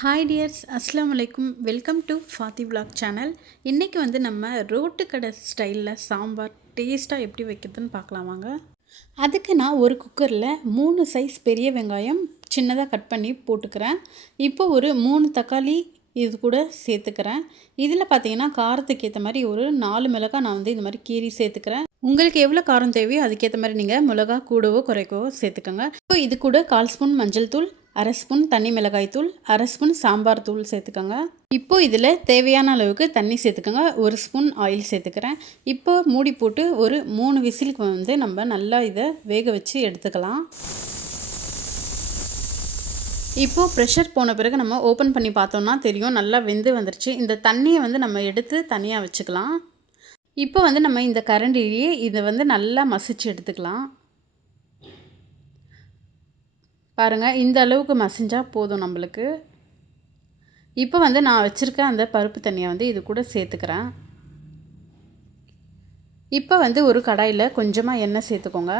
Hi tears, அஸ்ஸலாமு அலைக்கும். Welcome to ஃபாத்தி vlog channel. இன்றைக்கி வந்து நம்ம ரோட்டு கடை ஸ்டைலில் சாம்பார் டேஸ்ட்டாக எப்படி வைக்கிறதுன்னு பார்க்கலாம் வாங்க. அதுக்கு நான் ஒரு குக்கரில் 3 சைஸ் பெரிய வெங்காயம் சின்னதாக கட் பண்ணி போட்டுக்கிறேன். இப்போ ஒரு 3 தக்காளி இது கூட சேர்த்துக்கிறேன். இதில் பார்த்தீங்கன்னா காரத்துக்கு ஏற்ற மாதிரி ஒரு 4 மிளகாய் நான் வந்து இது மாதிரி கீரி சேர்த்துக்கிறேன். உங்களுக்கு எவ்வளோ காரம் தேவையோ அதுக்கேற்ற மாதிரி நீங்கள் மிளகா கூடவோ குறைக்கவோ சேர்த்துக்கோங்க. இப்போ இது கூட 1/4 ஸ்பூன் மஞ்சள் தூள், 1/2 ஸ்பூன் தனி மிளகாய் தூள், 1/2 ஸ்பூன் சாம்பார் தூள் சேர்த்துக்கோங்க. இப்போ இதில் தேவையான அளவுக்கு தண்ணி சேர்த்துக்கோங்க. 1 ஸ்பூன் ஆயில் சேர்த்துக்கிறேன். இப்போ மூடி போட்டு ஒரு 3 விசிலுக்கு வந்து நம்ம நல்லா இதை வேக வச்சு எடுத்துக்கலாம். இப்போது ப்ரெஷர் போன பிறகு நம்ம ஓப்பன் பண்ணி பார்த்தோம்னா தெரியும் நல்லா வெந்து வந்துருச்சு. இந்த தண்ணியை வந்து நம்ம எடுத்து தனியாக வச்சுக்கலாம். இப்போ வந்து நம்ம இந்த கரண்டிலேயே இதை வந்து நல்லா மசிச்சு எடுத்துக்கலாம். பாருங்கள், இந்த அளவுக்கு மசிஞ்சால் போதும் நம்மளுக்கு. இப்போ வந்து நான் வச்சுருக்க அந்த பருப்பு தண்ணியை வந்து இது கூட சேர்த்துக்கிறேன். இப்போ வந்து ஒரு கடாயில் கொஞ்சமாக எண்ணெய் சேர்த்துக்கோங்க.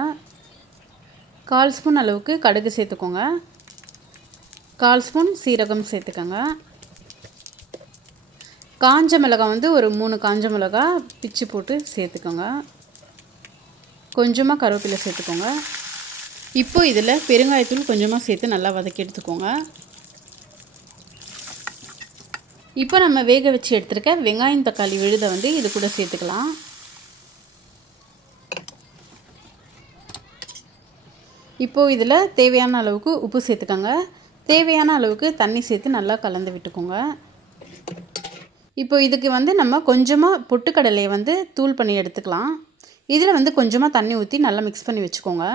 1/4 ஸ்பூன் அளவுக்கு கடுகு சேர்த்துக்கோங்க. 1/4 ஸ்பூன் சீரகம் சேர்த்துக்கோங்க. காஞ்ச மிளகாய் வந்து ஒரு 3 காஞ்ச மிளகாய் பிச்சு போட்டு சேர்த்துக்கோங்க. கொஞ்சமாக கருவேப்பிலை சேர்த்துக்கோங்க. இப்போ இதில் பெருங்காயத்தூள் கொஞ்சமாக சேர்த்து நல்லா வதக்கி எடுத்துக்கோங்க. இப்போ நம்ம வேக வச்சு எடுத்துருக்க வெங்காயம் தக்காளி விழுதை வந்து இது கூட சேர்த்துக்கலாம். இப்போது இதில் தேவையான அளவுக்கு உப்பு சேர்த்துக்கோங்க. தேவையான அளவுக்கு தண்ணி சேர்த்து நல்லா கலந்து விட்டுக்கோங்க. இப்போ இதுக்கு வந்து நம்ம கொஞ்சமாக பொட்டுக்கடலையை வந்து தூள் பண்ணி எடுத்துக்கலாம். இதில் வந்து கொஞ்சமாக தண்ணி ஊற்றி நல்லா மிக்ஸ் பண்ணி வச்சுக்கோங்க.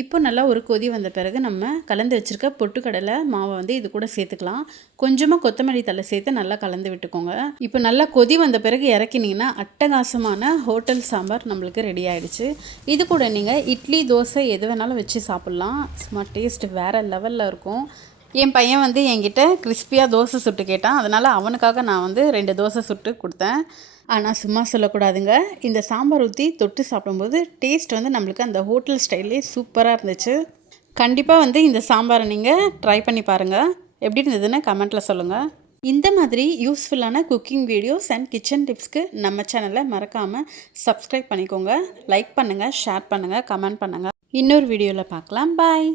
இப்போ நல்லா ஒரு கொதி வந்த பிறகு நம்ம கலந்து வச்சுருக்க பொட்டுக்கடலை மாவை வந்து இது கூட சேர்த்துக்கலாம். கொஞ்சமாக கொத்தமல்லி தழை சேர்த்து நல்லா கலந்து விட்டுக்கோங்க. இப்போ நல்லா கொதி வந்த பிறகு இறக்கினீங்கன்னா அட்டகாசமான ஹோட்டல் சாம்பார் நம்மளுக்கு ரெடி ஆகிடுச்சு. இது கூட நீங்கள் இட்லி, தோசை எது வேணாலும் வச்சு சாப்பிட்லாம். சும்மா டேஸ்ட் வேறு லெவலில் இருக்கும். என் பையன் வந்து என்கிட்ட கிறிஸ்பியாக தோசை சுட்டு கேட்டான். அதனால் அவனுக்காக நான் வந்து 2 தோசை சுட்டு கொடுத்தேன். ஆனால் சும்மா சொல்லக்கூடாதுங்க, இந்த சாம்பார் ஊற்றி தொட்டு சாப்பிடும்போது டேஸ்ட் வந்து நம்மளுக்கு அந்த ஹோட்டல் ஸ்டைல்லே சூப்பராக இருந்துச்சு. கண்டிப்பாக வந்து இந்த சாம்பாரை நீங்கள் ட்ரை பண்ணி பாருங்கள். எப்படி இருந்ததுன்னு கமெண்ட்டில் சொல்லுங்கள். இந்த மாதிரி யூஸ்ஃபுல்லான குக்கிங் வீடியோஸ் அண்ட் கிச்சன் டிப்ஸ்க்கு நம்ம சேனலை மறக்காமல் சப்ஸ்கிரைப் பண்ணிக்கோங்க. லைக் பண்ணுங்கள், ஷேர் பண்ணுங்கள், கமெண்ட் பண்ணுங்கள். இன்னொரு வீடியோவில் பார்க்கலாம். பாய்.